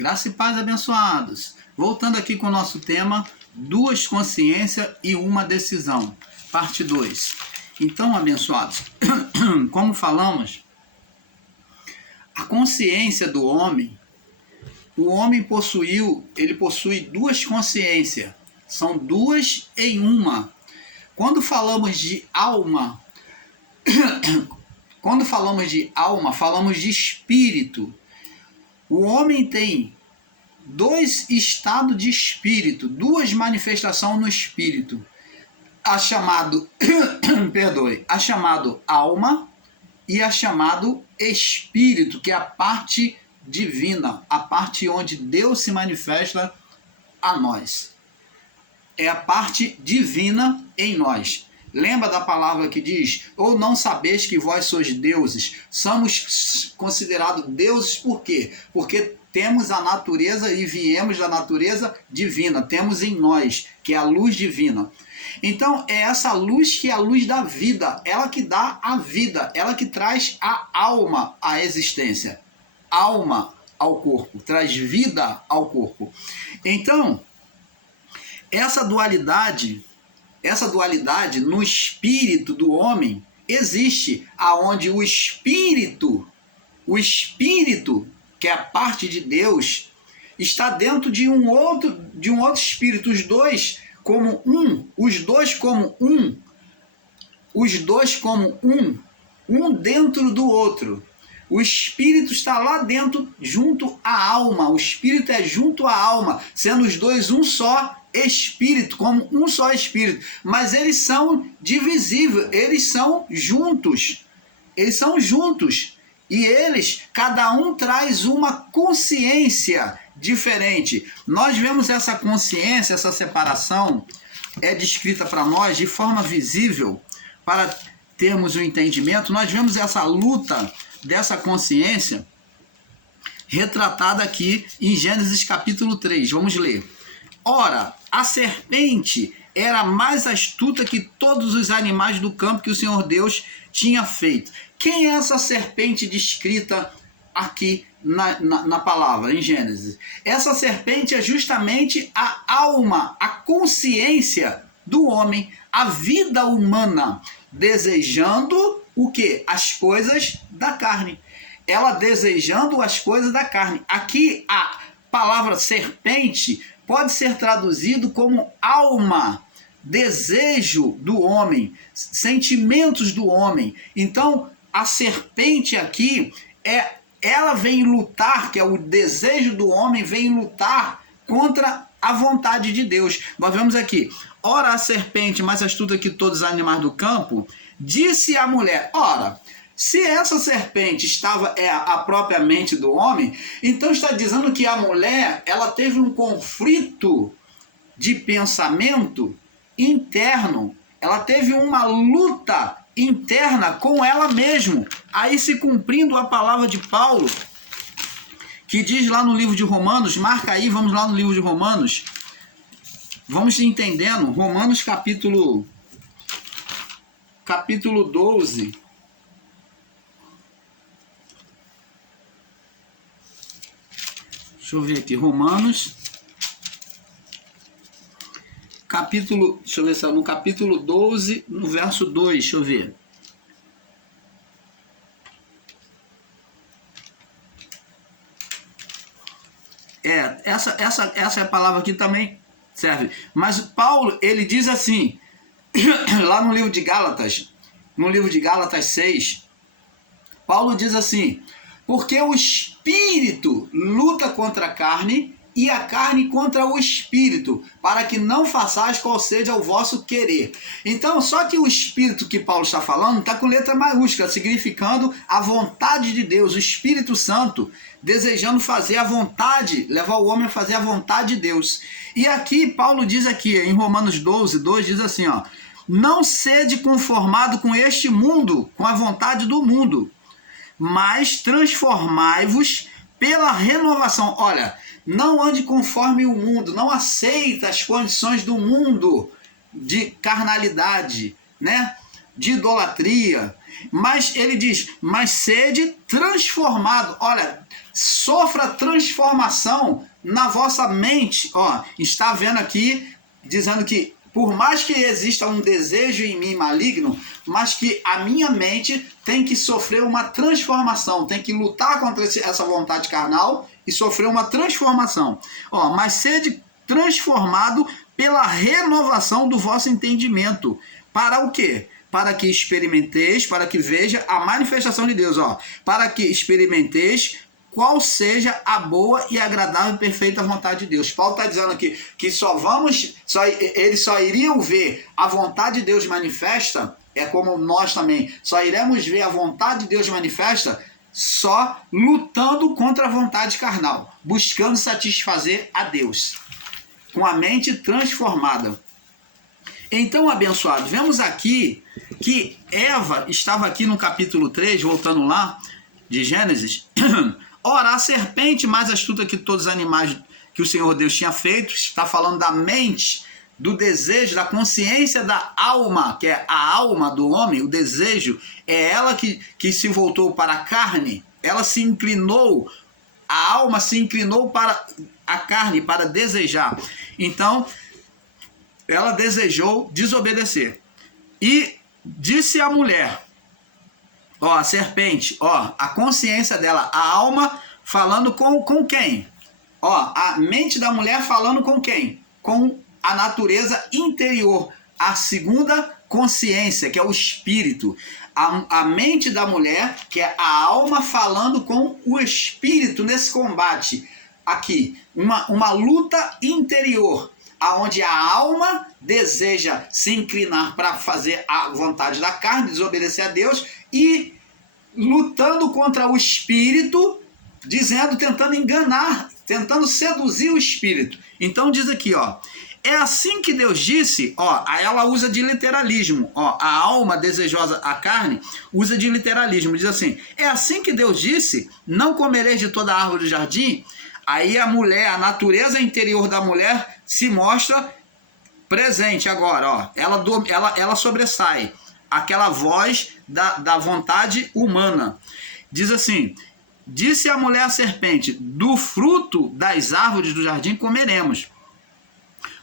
Graça e paz, abençoados. Voltando aqui com o nosso tema, duas consciências e uma decisão, parte 2. Então, abençoados, como falamos, a consciência do homem, o homem possui duas consciências, são duas em uma. Quando falamos de alma, falamos de espírito. O homem tem dois estados de espírito, duas manifestações no espírito. A chamado alma e a chamado espírito, que é a parte divina, a parte onde Deus se manifesta a nós. É a parte divina em nós. Lembra da palavra que diz: ou não sabeis que vós sois deuses? Somos considerados deuses por quê? Porque temos a natureza e viemos da natureza divina. Temos em nós, que é a luz divina. Então é essa luz que é a luz da vida. Ela que dá a vida. Ela que traz a alma à existência. Alma ao corpo. Traz vida ao corpo. Então, essa dualidade no espírito do homem existe, aonde o espírito, que é a parte de Deus, está dentro de um outro espírito, os dois como um dentro do outro. O espírito está lá dentro, junto à alma. O espírito é junto à alma, sendo os dois um só espírito, como um só espírito. Mas eles são divisíveis, eles são juntos. E eles, cada um traz uma consciência diferente. Nós vemos essa consciência, essa separação, é descrita para nós de forma visível, para termos o entendimento. Nós vemos essa luta dessa consciência retratada aqui em Gênesis capítulo 3. Vamos ler. Ora, a serpente era mais astuta que todos os animais do campo que o Senhor Deus tinha feito. Quem é essa serpente descrita aqui na palavra, em Gênesis? Essa serpente é justamente a alma, a consciência do homem, a vida humana, desejando o quê? As coisas da carne. Ela desejando as coisas da carne. Aqui a palavra serpente pode ser traduzido como alma, desejo do homem, sentimentos do homem. Então, a serpente aqui, ela vem lutar, que é o desejo do homem, vem lutar contra a vontade de Deus. Nós vemos aqui: ora, a serpente, mais astuta que todos os animais do campo, disse à mulher. Ora, se essa serpente é a própria mente do homem, então está dizendo que a mulher, ela teve um conflito de pensamento interno, ela teve uma luta interna com ela mesma. Aí se cumprindo a palavra de Paulo, que diz lá no livro de Romanos, marca aí, vamos lá no livro de Romanos, vamos entendendo, Romanos capítulo 12, deixa eu ver aqui, Romanos, deixa eu ver se é no capítulo 12, no verso 2, deixa eu ver. Essa é a palavra aqui também serve. Mas Paulo, ele diz assim, lá no livro de Gálatas 6, Paulo diz assim: porque o espírito luta contra a carne e a carne contra o espírito, para que não façais qual seja o vosso querer. Então, só que o espírito que Paulo está falando está com letra maiúscula, significando a vontade de Deus, o Espírito Santo, desejando fazer a vontade, levar o homem a fazer a vontade de Deus. E aqui, Paulo diz aqui, em Romanos 12, 2, diz assim, ó: não sede conformado com este mundo, com a vontade do mundo, mas transformai-vos pela renovação. Olha, não ande conforme o mundo, não aceita as condições do mundo de carnalidade, né? De idolatria. Mas ele diz, mas sede transformado. Olha, sofra transformação na vossa mente. Ó, está vendo aqui, dizendo que por mais que exista um desejo em mim maligno, mas que a minha mente tem que sofrer uma transformação, tem que lutar contra essa vontade carnal e sofrer uma transformação. Ó, mas sede transformado pela renovação do vosso entendimento. Para o quê? Para que experimenteis, para que veja a manifestação de Deus, ó. Para que experimenteis qual seja a boa e agradável e perfeita vontade de Deus. Paulo está dizendo aqui que eles só iriam ver a vontade de Deus manifesta, é como nós também, só iremos ver a vontade de Deus manifesta só lutando contra a vontade carnal, buscando satisfazer a Deus, com a mente transformada. Então, abençoados, vemos aqui que Eva estava aqui no capítulo 3, voltando lá, de Gênesis. Ora, a serpente mais astuta que todos os animais que o Senhor Deus tinha feito, está falando da mente, do desejo, da consciência da alma, que é a alma do homem, o desejo, é ela que se voltou para a carne, ela se inclinou, a alma se inclinou para a carne, para desejar. Então, ela desejou desobedecer. E disse a mulher, ó, a serpente, ó, a consciência dela, a alma falando com quem? Ó, a mente da mulher falando com quem? Com a natureza interior, a segunda consciência, que é o espírito. A mente da mulher, que é a alma falando com o espírito nesse combate. Aqui, uma luta interior, aonde a alma deseja se inclinar para fazer a vontade da carne, desobedecer a Deus, e lutando contra o espírito, dizendo, tentando enganar, tentando seduzir o espírito. Então diz aqui, ó, é assim que Deus disse, ó, ela usa de literalismo, ó, a alma desejosa, a carne, usa de literalismo, diz assim, é assim que Deus disse, não comereis de toda a árvore do jardim. Aí a mulher, a natureza interior da mulher se mostra presente agora, ó, ela sobressai, aquela voz da vontade humana. Diz assim, disse a mulher à serpente, do fruto das árvores do jardim comeremos,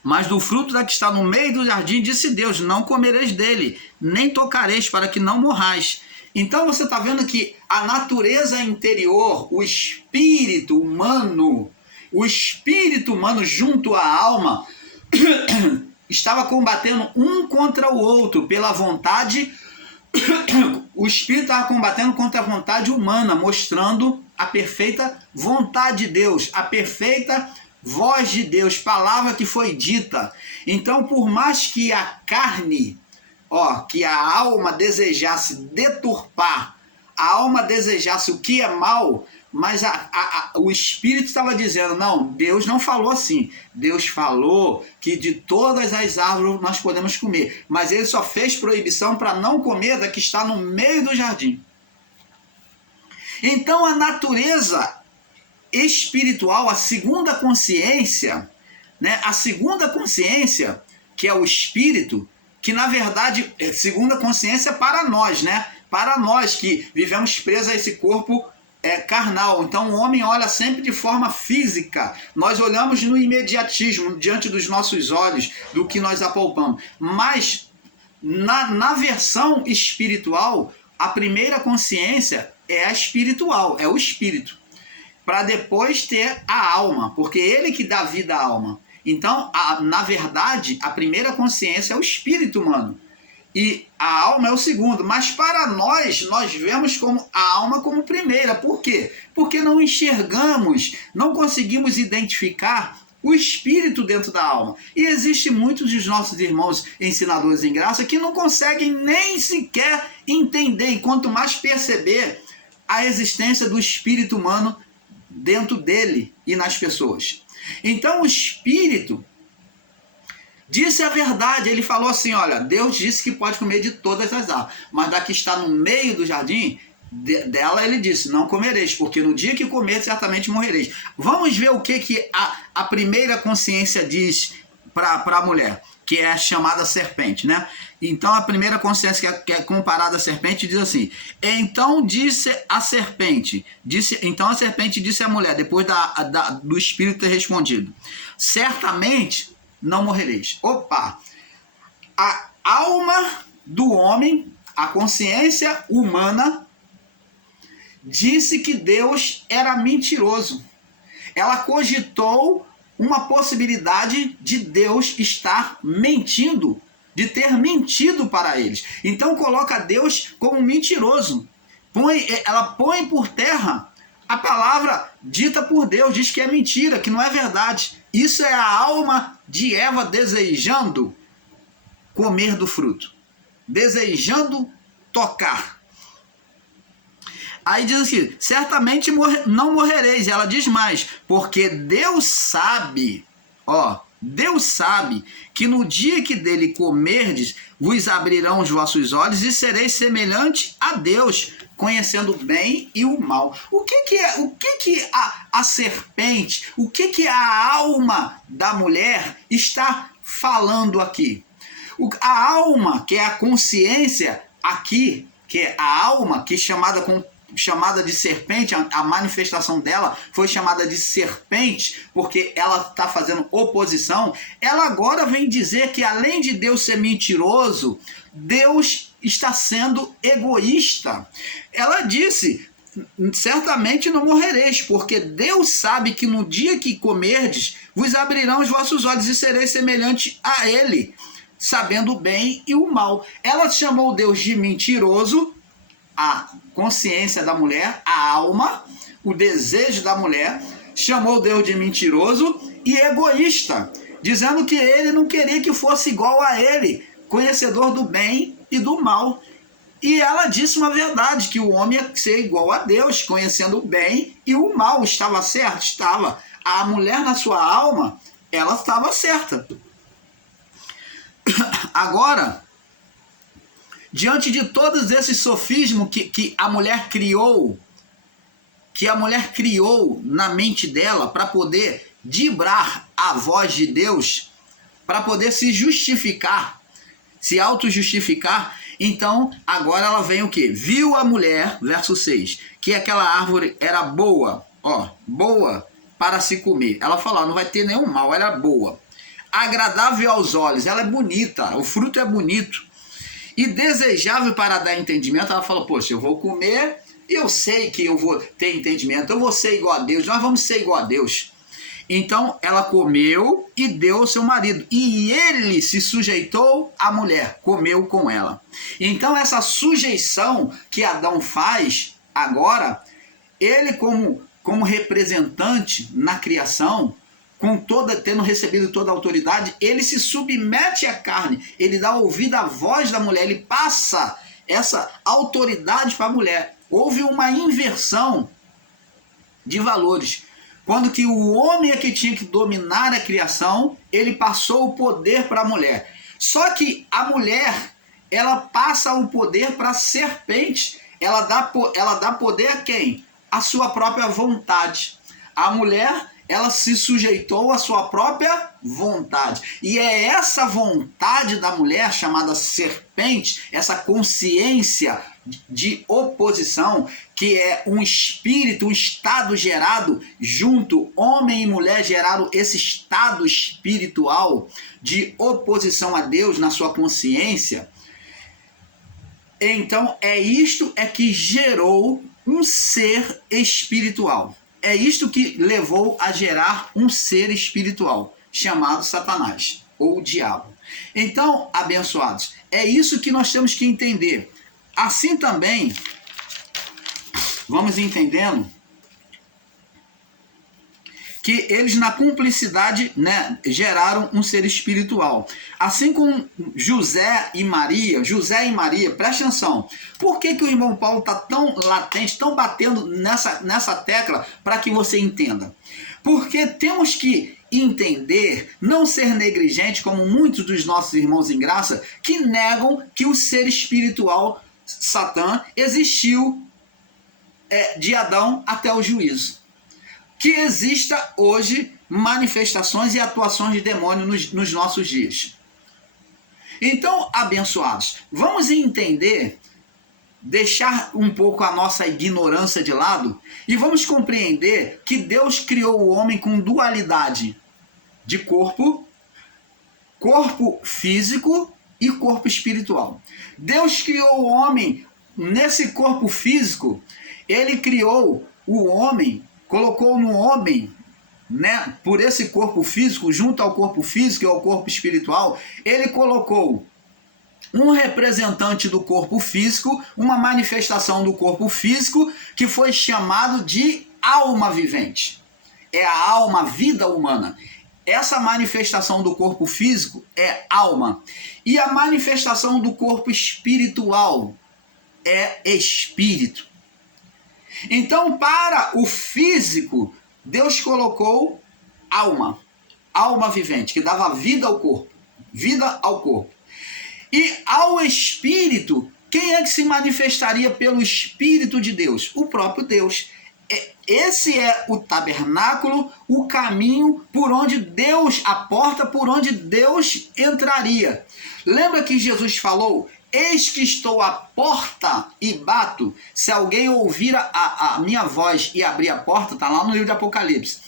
mas do fruto da que está no meio do jardim, disse Deus, não comereis dele, nem tocareis, para que não morrais. Então você está vendo que a natureza interior, o espírito humano junto à alma, estava combatendo um contra o outro pela vontade. O espírito estava combatendo contra a vontade humana, mostrando a perfeita vontade de Deus, a perfeita voz de Deus, palavra que foi dita. Então, por mais que a carne, ó, que a alma desejasse deturpar, a alma desejasse o que é mal, mas o Espírito estava dizendo, não, Deus não falou assim. Deus falou que de todas as árvores nós podemos comer, mas ele só fez proibição para não comer da que está no meio do jardim. Então a natureza espiritual, a segunda consciência, né, a segunda consciência, que é o Espírito, que na verdade é segunda consciência para nós, né? Para nós que vivemos presos a esse corpo carnal. Então o homem olha sempre de forma física. Nós olhamos no imediatismo, diante dos nossos olhos, do que nós apalpamos. Mas na versão espiritual, a primeira consciência é a espiritual, é o espírito. Para depois ter a alma, porque é ele que dá vida à alma. Então, na verdade, a primeira consciência é o espírito humano. E a alma é o segundo. Mas para nós vemos a alma como primeira. Por quê? Porque não enxergamos, não conseguimos identificar o espírito dentro da alma. E existe muitos dos nossos irmãos ensinadores em graça que não conseguem nem sequer entender, e quanto mais perceber a existência do espírito humano dentro dele e nas pessoas. Então o Espírito disse a verdade, ele falou assim, olha, Deus disse que pode comer de todas as árvores, mas da que está no meio do jardim, dela ele disse, não comereis, porque no dia que comer certamente morrereis. Vamos ver o que a primeira consciência diz para a mulher, que é a chamada serpente, né? Então a primeira consciência que é comparada à serpente diz assim: então a serpente disse à mulher, depois do espírito ter respondido: certamente não morrereis. Opa! A alma do homem, a consciência humana, disse que Deus era mentiroso. Ela cogitou uma possibilidade de Deus estar mentindo, de ter mentido para eles. Então coloca Deus como mentiroso. Ela põe por terra a palavra dita por Deus, diz que é mentira, que não é verdade. Isso é a alma de Eva desejando comer do fruto, desejando tocar. Aí diz assim: certamente não morrereis. Ela diz mais: porque Deus sabe, Deus sabe que no dia que dele comerdes, vos abrirão os vossos olhos e sereis semelhante a Deus, conhecendo o bem e o mal. O que é a serpente, o que a alma da mulher está falando aqui? A alma, que é a consciência aqui, que é a alma, que é chamada de serpente, a manifestação dela foi chamada de serpente, porque ela está fazendo oposição. Ela agora vem dizer que além de Deus ser mentiroso, Deus está sendo egoísta. Ela disse: certamente não morrereis, porque Deus sabe que no dia que comerdes, vos abrirão os vossos olhos e sereis semelhante a Ele, sabendo o bem e o mal. Ela chamou Deus de mentiroso, a consciência da mulher, a alma, o desejo da mulher, chamou Deus de mentiroso e egoísta, dizendo que ele não queria que fosse igual a ele, conhecedor do bem e do mal. E ela disse uma verdade, que o homem ia ser igual a Deus, conhecendo o bem e o mal. Estava certo? Estava. A mulher na sua alma, ela estava certa. Agora, diante de todos esses sofismos que a mulher criou, na mente dela para poder driblar a voz de Deus, para poder se justificar, se auto-justificar, então agora ela vem o quê? Viu a mulher, verso 6, que aquela árvore era boa, boa para se comer. Ela falou: não vai ter nenhum mal, ela é boa. Agradável aos olhos, ela é bonita, o fruto é bonito. E desejável para dar entendimento. Ela falou: poxa, eu vou comer, eu sei que eu vou ter entendimento, eu vou ser igual a Deus, nós vamos ser igual a Deus. Então ela comeu e deu ao seu marido, e ele se sujeitou à mulher, comeu com ela. Então essa sujeição que Adão faz agora, ele como representante na criação, tendo recebido toda a autoridade, ele se submete à carne, ele dá ouvido à voz da mulher, ele passa essa autoridade para a mulher. Houve uma inversão de valores. Quando que o homem é que tinha que dominar a criação, ele passou o poder para a mulher. Só que a mulher, ela passa o poder para a serpente. Ela dá poder a quem? A sua própria vontade. A mulher, ela se sujeitou à sua própria vontade. E é essa vontade da mulher, chamada serpente, essa consciência de oposição, que é um espírito, um estado gerado junto, homem e mulher geraram esse estado espiritual de oposição a Deus na sua consciência. Então isto que gerou um ser espiritual. É isto que levou a gerar um ser espiritual, chamado Satanás, ou o diabo. Então, abençoados, é isso que nós temos que entender. Assim também, vamos entendendo que eles na cumplicidade, geraram um ser espiritual. Assim como José e Maria, presta atenção. Por que o irmão Paulo está tão latente, tão batendo nessa tecla para que você entenda? Porque temos que entender, não ser negligente, como muitos dos nossos irmãos em graça, que negam que o ser espiritual, Satã, existiu de Adão até o juízo. que exista hoje manifestações e atuações de demônio nos nossos dias. Então, abençoados, vamos entender, deixar um pouco a nossa ignorância de lado e vamos compreender que Deus criou o homem com dualidade de corpo físico e corpo espiritual. Deus criou o homem nesse corpo físico, ele criou o homem, colocou no homem, né, por esse corpo físico, junto ao corpo físico e ao corpo espiritual, ele colocou um representante do corpo físico, uma manifestação do corpo físico, que foi chamado de alma vivente. É a alma, a vida humana. Essa manifestação do corpo físico é alma. E a manifestação do corpo espiritual é espírito. Então, para o físico, Deus colocou alma vivente, que dava vida ao corpo. E ao Espírito, quem é que se manifestaria pelo Espírito de Deus? O próprio Deus. Esse é o tabernáculo, o caminho por onde Deus, a porta por onde Deus entraria. Lembra que Jesus falou: eis que estou à porta e bato. Se alguém ouvir a minha voz e abrir a porta, está lá no livro de Apocalipse.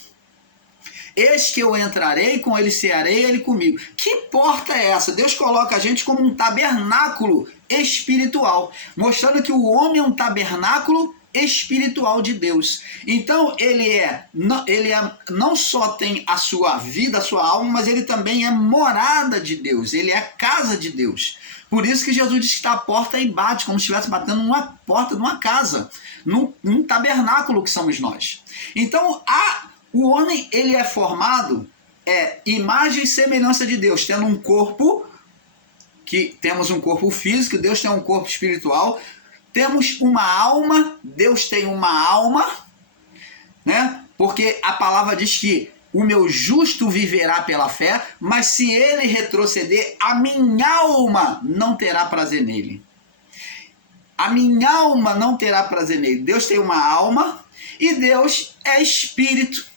Eis que eu entrarei, com ele cearei, ele comigo. Que porta é essa? Deus coloca a gente como um tabernáculo espiritual, mostrando que o homem é um tabernáculo espiritual de Deus. Então ele não só tem a sua vida, a sua alma, mas ele também é morada de Deus, ele é casa de Deus. Por isso que Jesus diz que está à porta e bate, como se estivesse batendo numa porta de uma casa, num tabernáculo que somos nós. Então o homem, ele é formado, imagem e semelhança de Deus, tendo um corpo, que temos um corpo físico, Deus tem um corpo espiritual, temos uma alma, Deus tem uma alma, né? Porque a palavra diz que o meu justo viverá pela fé, mas se ele retroceder, a minha alma não terá prazer nele. A minha alma não terá prazer nele. Deus tem uma alma e Deus é espírito.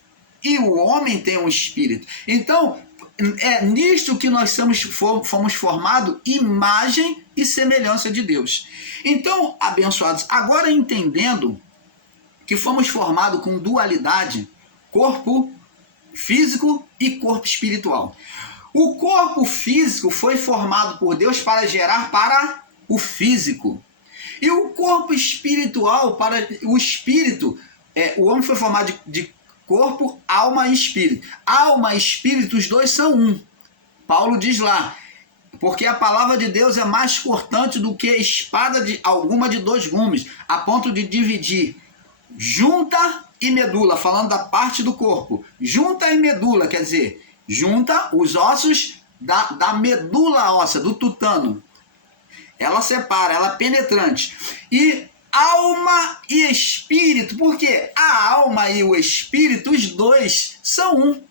E o homem tem um espírito. Então, é nisto que nós fomos formados, imagem e semelhança de Deus. Então, abençoados, agora entendendo que fomos formados com dualidade, corpo físico e corpo espiritual. O corpo físico foi formado por Deus para gerar para o físico. E o corpo espiritual para o espírito. O homem foi formado de corpo, alma e espírito. Alma e espírito, os dois são um. Paulo diz lá, porque a palavra de Deus é mais cortante do que espada alguma de dois gumes, a ponto de dividir junta e medula, falando da parte do corpo. Junta e medula, quer dizer, junta os ossos da medula óssea, do tutano. Ela separa, ela é penetrante. E alma e espírito, porque a alma e o espírito, os dois são um.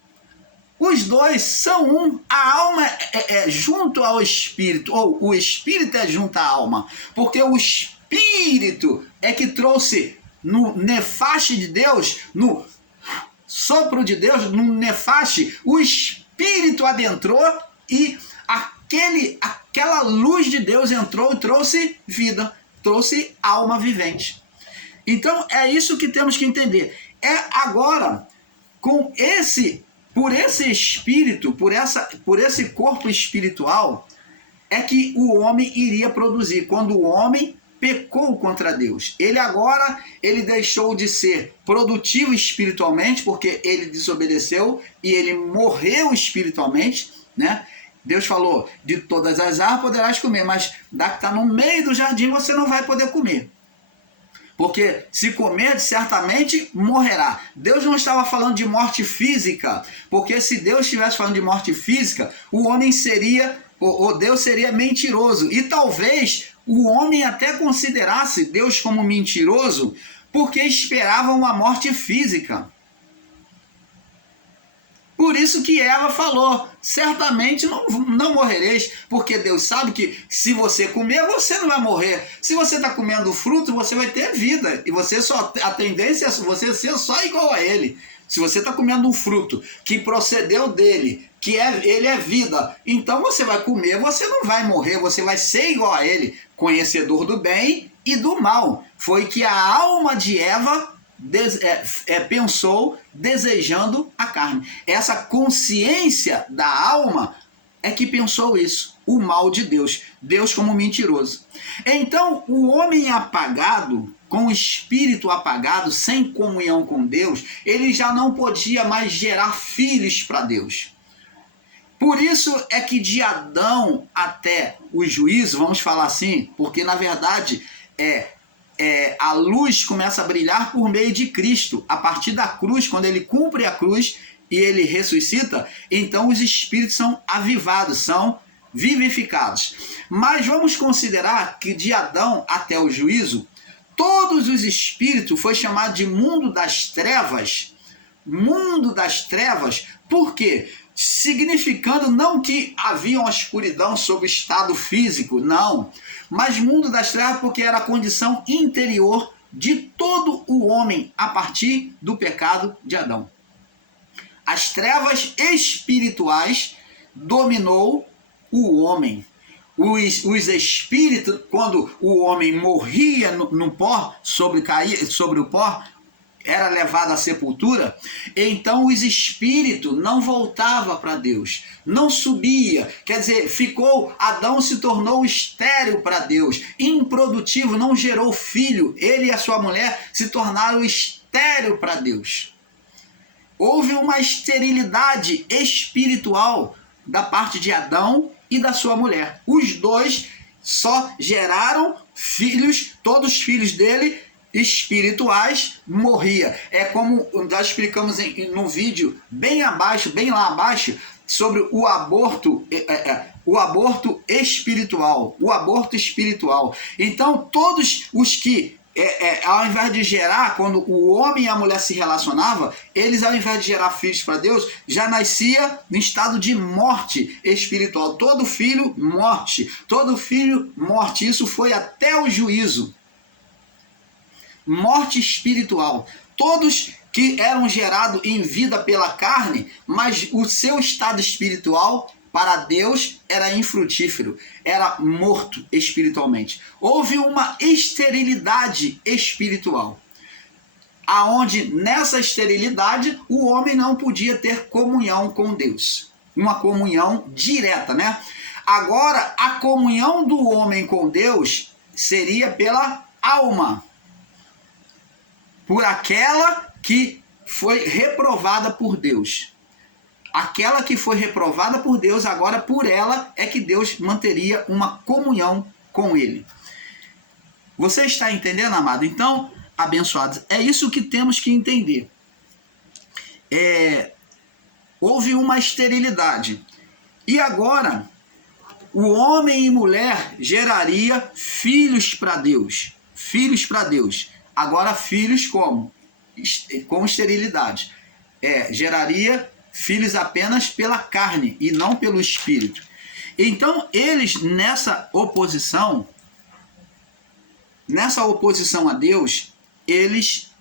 Os dois são um. A alma é junto ao espírito, ou o espírito é junto à alma, porque o espírito é que trouxe no nefaste de Deus, no sopro de Deus, no nefaste, o espírito adentrou e aquela luz de Deus entrou e trouxe vida, trouxe alma vivente. Então é isso que temos que entender. Agora, por esse espírito, por esse corpo espiritual, é que o homem iria produzir. Quando o homem pecou contra Deus, ele deixou de ser produtivo espiritualmente, porque ele desobedeceu e ele morreu espiritualmente, né? Deus falou, de todas as árvores poderás comer, mas da que está no meio do jardim você não vai poder comer. Porque se comer, certamente morrerá. Deus não estava falando de morte física, porque se Deus estivesse falando de morte física, o homem ou Deus seria mentiroso. E talvez o homem até considerasse Deus como mentiroso, porque esperava uma morte física. Por isso que Eva falou, certamente não morrereis, porque Deus sabe que se você comer, você não vai morrer. Se você está comendo fruto, você vai ter vida, e a tendência é você ser só igual a ele. Se você está comendo um fruto que procedeu dele, ele é vida, então você vai comer, você não vai morrer, você vai ser igual a ele, conhecedor do bem e do mal. Foi que a alma de Eva pensou desejando a carne. Essa consciência da alma é que pensou isso, o mal de Deus, Deus como mentiroso. Então, o homem apagado, com o espírito apagado, sem comunhão com Deus, ele já não podia mais gerar filhos para Deus. Por isso é que de Adão até o juízo, vamos falar assim, porque na verdade a luz começa a brilhar por meio de Cristo. A partir da cruz, quando ele cumpre a cruz e ele ressuscita, então os espíritos são avivados, são vivificados. Mas vamos considerar que de Adão até o juízo, todos os espíritos foi chamado de mundo das trevas. Mundo das trevas, por quê? Significando não que havia uma escuridão sobre o estado físico, não. Mas mundo das trevas porque era a condição interior de todo o homem a partir do pecado de Adão. As trevas espirituais dominou o homem. Os espíritos, quando o homem morria no pó, sobre o pó, era levado à sepultura, então os espíritos não voltavam para Deus, não subia, quer dizer, Adão se tornou estéril para Deus, improdutivo, não gerou filho, ele e a sua mulher se tornaram estéril para Deus. Houve uma esterilidade espiritual da parte de Adão e da sua mulher. Os dois só geraram filhos, todos os filhos dele espirituais morria. É como nós explicamos num vídeo bem lá abaixo, sobre o aborto espiritual. O aborto espiritual. Então, todos os que, ao invés de gerar, quando o homem e a mulher se relacionavam, eles, ao invés de gerar filhos para Deus, já nascia em estado de morte espiritual. Todo filho, morte. Todo filho, morte. Isso foi até o juízo. Morte espiritual. Todos que eram gerados em vida pela carne, mas o seu estado espiritual para Deus era infrutífero, era morto espiritualmente. Houve uma esterilidade espiritual, aonde nessa esterilidade o homem não podia ter comunhão com Deus, uma comunhão direta, né? Agora, a comunhão do homem com Deus seria pela alma, por aquela que foi reprovada por Deus. Aquela que foi reprovada por Deus, agora por ela é que Deus manteria uma comunhão com ele. Você está entendendo, amado? Então, abençoados, é isso que temos que entender. Houve uma esterilidade. E agora, o homem e mulher geraria filhos para Deus. Filhos para Deus. Agora, filhos como? Com esterilidade. Geraria filhos apenas pela carne e não pelo espírito. Então, eles, nessa oposição a Deus, eles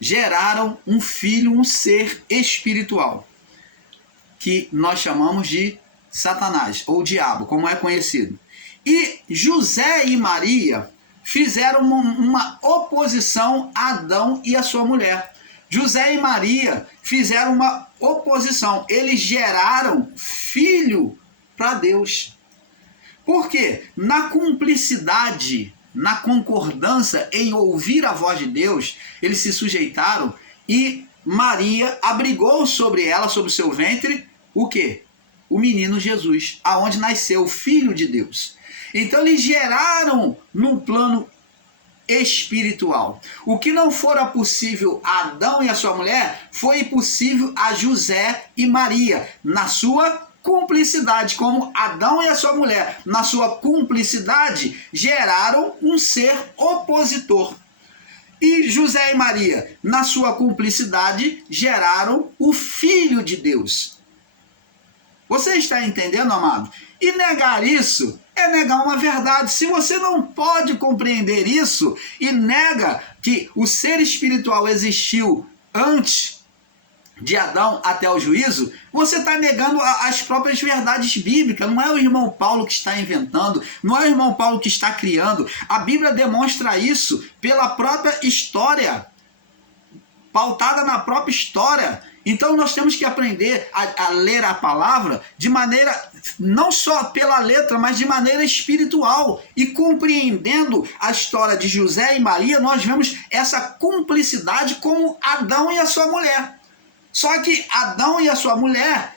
geraram um filho, um ser espiritual, que nós chamamos de Satanás, ou diabo, como é conhecido. E José e Maria fizeram uma oposição a Adão e a sua mulher. José e Maria fizeram uma oposição. Eles geraram filho para Deus. Por quê? Na cumplicidade, na concordância em ouvir a voz de Deus, eles se sujeitaram e Maria abrigou sobre ela, sobre o seu ventre, o quê? O menino Jesus, aonde nasceu o Filho de Deus. Então eles geraram no plano espiritual. O que não fora possível a Adão e a sua mulher, foi possível a José e Maria, na sua cumplicidade, como Adão e a sua mulher, na sua cumplicidade, geraram um ser opositor. E José e Maria, na sua cumplicidade, geraram o Filho de Deus. Você está entendendo, amado? E negar isso é negar uma verdade. Se você não pode compreender isso e nega, que o ser espiritual existiu antes de Adão até o juízo, você está negando as próprias verdades bíblicas. Não é o irmão Paulo que está inventando, não é o irmão Paulo que está criando. A Bíblia demonstra isso pela própria história, pautada na própria história. Então nós temos que aprender a ler a palavra de maneira, não só pela letra, mas de maneira espiritual. E compreendendo a história de José e Maria, nós vemos essa cumplicidade como Adão e a sua mulher. Só que Adão e a sua mulher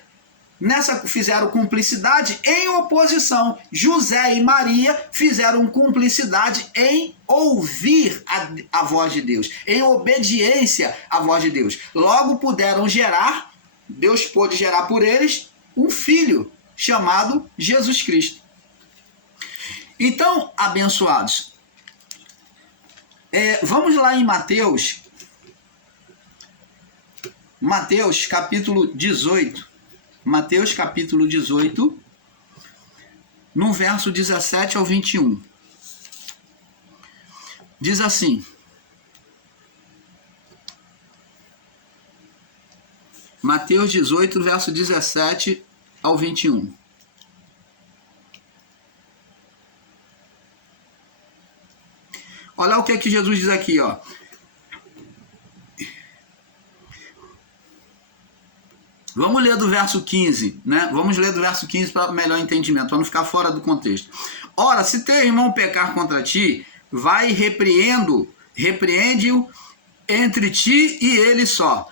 fizeram cumplicidade em oposição. José e Maria fizeram cumplicidade em ouvir a voz de Deus, em obediência à voz de Deus. Logo puderam gerar, Deus pôde gerar por eles um filho chamado Jesus Cristo. Então, abençoados, vamos lá em Mateus capítulo 18. Mateus capítulo 18, no verso 17 ao 21. Diz assim: Mateus 18, verso 17 ao 21. Olha o que Jesus diz aqui, ó. Vamos ler do verso 15, né? Vamos ler do verso 15 para melhor entendimento, para não ficar fora do contexto. Ora, se teu irmão pecar contra ti, vai e repreende-o entre ti e ele só.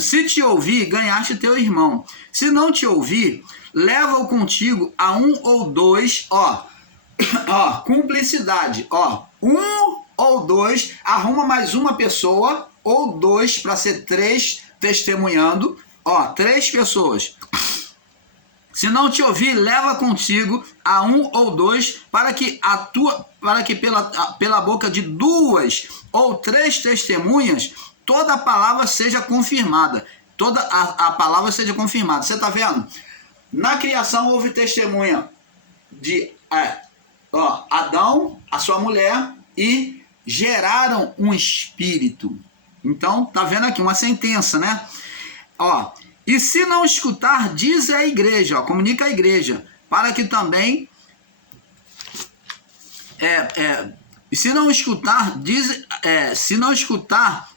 Se te ouvir, ganhaste teu irmão. Se não te ouvir, leva-o contigo a um ou dois, cumplicidade, um ou dois, arruma mais uma pessoa, ou dois, para ser três testemunhando, 3 pessoas. Se não te ouvir, leva contigo a um ou dois, para que pela boca de 2 ou 3 testemunhas, toda a palavra seja confirmada. Toda a palavra seja confirmada. Você está vendo? Na criação houve testemunha de Adão, a sua mulher, e geraram um espírito. Então, tá vendo aqui uma sentença, né? E se não escutar, diz a igreja, comunica a igreja, para que também e se não escutar,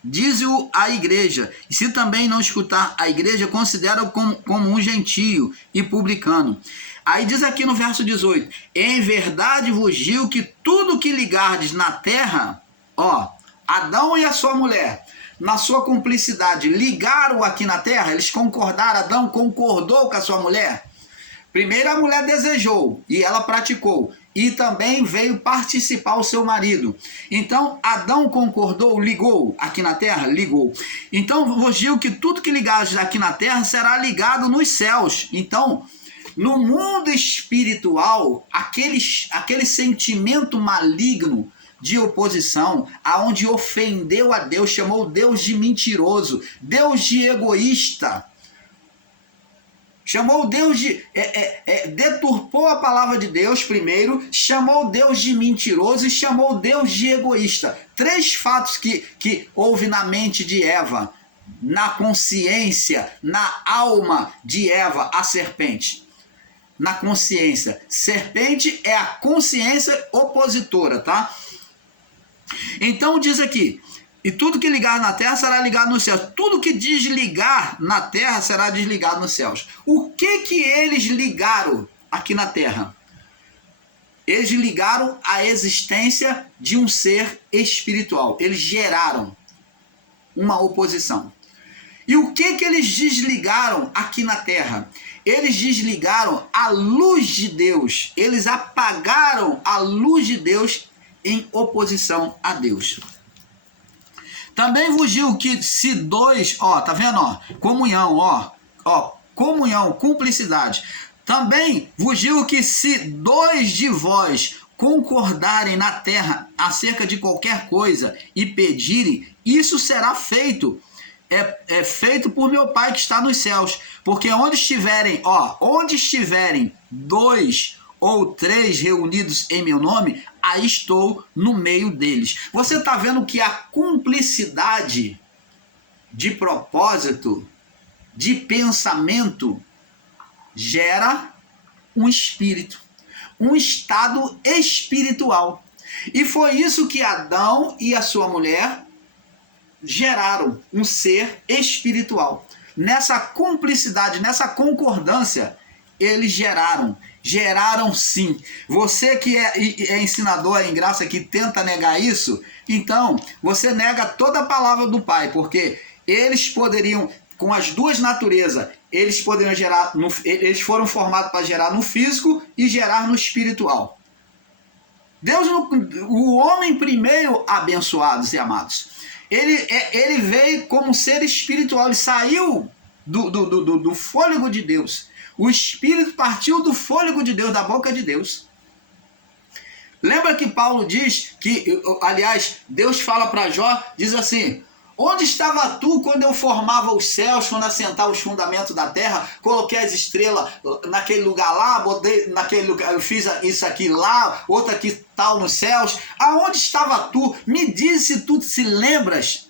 diz-o à igreja. E se também não escutar a igreja, considera-o como um gentio e publicano. Aí diz aqui no verso 18: em verdade vos digo que tudo que ligardes na terra, Adão e a sua mulher, na sua cumplicidade, ligaram aqui na terra, eles concordaram, Adão concordou com a sua mulher. Primeiro a mulher desejou e ela praticou, e também veio participar o seu marido. Então Adão concordou, ligou aqui na terra, ligou. Então vos digo que tudo que ligares aqui na terra será ligado nos céus. Então, no mundo espiritual, aquele sentimento maligno de oposição, aonde ofendeu a Deus, chamou Deus de mentiroso, Deus de egoísta, chamou Deus de... deturpou a palavra de Deus primeiro, chamou Deus de mentiroso e chamou Deus de egoísta. 3 fatos que houve na mente de Eva, na consciência, na alma de Eva, a serpente. Na consciência. Serpente é a consciência opositora, tá? Então diz aqui: e tudo que ligar na terra será ligado nos céus. Tudo que desligar na terra será desligado nos céus. O que eles ligaram aqui na terra? Eles ligaram a existência de um ser espiritual. Eles geraram uma oposição. E o que eles desligaram aqui na terra? Eles desligaram a luz de Deus. Eles apagaram a luz de Deus em oposição a Deus. Também vos digo que se 2, tá vendo, comunhão, comunhão, cumplicidade. Também vos digo que se 2 de vós concordarem na terra acerca de qualquer coisa e pedirem, isso será feito. É feito por meu Pai que está nos céus. Porque onde estiverem 2 ou 3 reunidos em meu nome, aí estou no meio deles. Você está vendo que a cumplicidade de propósito, de pensamento, gera um espírito, um estado espiritual. E foi isso que Adão e a sua mulher geraram, um ser espiritual. Nessa cumplicidade, nessa concordância, eles geraram sim. Você que é ensinador em graça, que tenta negar isso, então você nega toda a palavra do Pai, porque eles poderiam, com as duas naturezas, eles poderiam gerar, eles foram formados para gerar no físico e gerar no espiritual. Deus, o homem primeiro, abençoados e amados, ele veio como ser espiritual, ele saiu do fôlego de Deus. O espírito partiu do fôlego de Deus, da boca de Deus. Lembra que Paulo diz que, aliás, Deus fala para Jó, diz assim: onde estava tu quando eu formava os céus, quando assentava os fundamentos da terra, coloquei as estrelas naquele lugar lá, botei naquele lugar, eu fiz isso aqui lá, outro aqui tal nos céus. Aonde estava tu? Me diz se tu se lembras.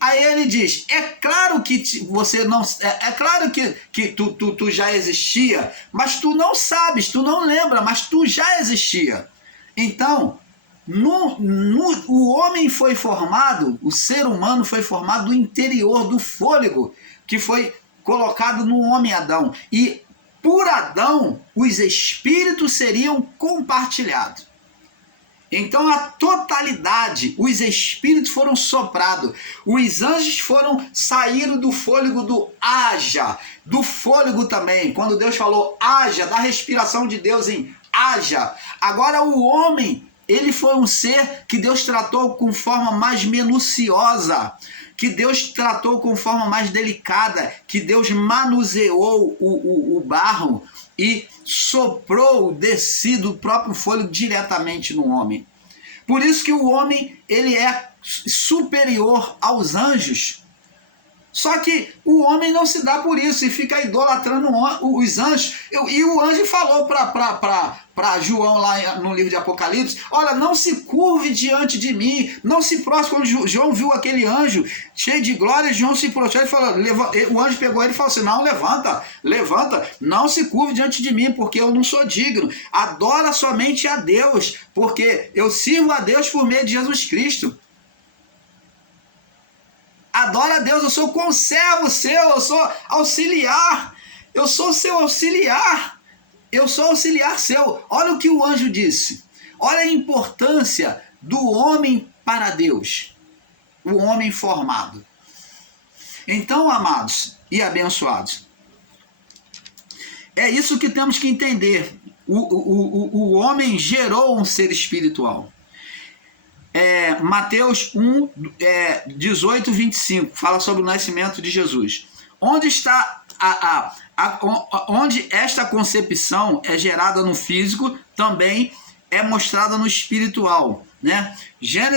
Aí ele diz: é claro que você não, é claro que tu já existia, mas tu não sabes, tu não lembra, mas tu já existia. Então, o homem foi formado, o ser humano foi formado do interior do fôlego que foi colocado no homem Adão. E por Adão, os espíritos seriam compartilhados. Então a totalidade, os espíritos foram soprados, os anjos saíram do fôlego do haja, do fôlego também, quando Deus falou haja, da respiração de Deus em haja. Agora o homem, ele foi um ser que Deus tratou com forma mais minuciosa, que Deus tratou com forma mais delicada, que Deus manuseou o barro e soprou o descido do próprio fôlego diretamente no homem. Por isso que o homem, ele é superior aos anjos. Só que o homem não se dá por isso e fica idolatrando os anjos. E o anjo falou para João lá no livro de Apocalipse: olha, não se curve diante de mim, não se prostre. Quando João viu aquele anjo cheio de glória, João se prostrou e falou, o anjo pegou ele e falou assim: não, levanta, não se curve diante de mim, porque eu não sou digno. Adora somente a Deus, porque eu sirvo a Deus por meio de Jesus Cristo. Adora a Deus, eu sou conservo seu, eu sou auxiliar, eu sou seu auxiliar, eu sou auxiliar seu. Olha o que o anjo disse, olha a importância do homem para Deus, o homem formado. Então, amados e abençoados, é isso que temos que entender. O homem gerou um ser espiritual. Mateus 1, 18, 25, fala sobre o nascimento de Jesus. Onde está onde esta concepção é gerada no físico, também é mostrada no espiritual, né? Gênesis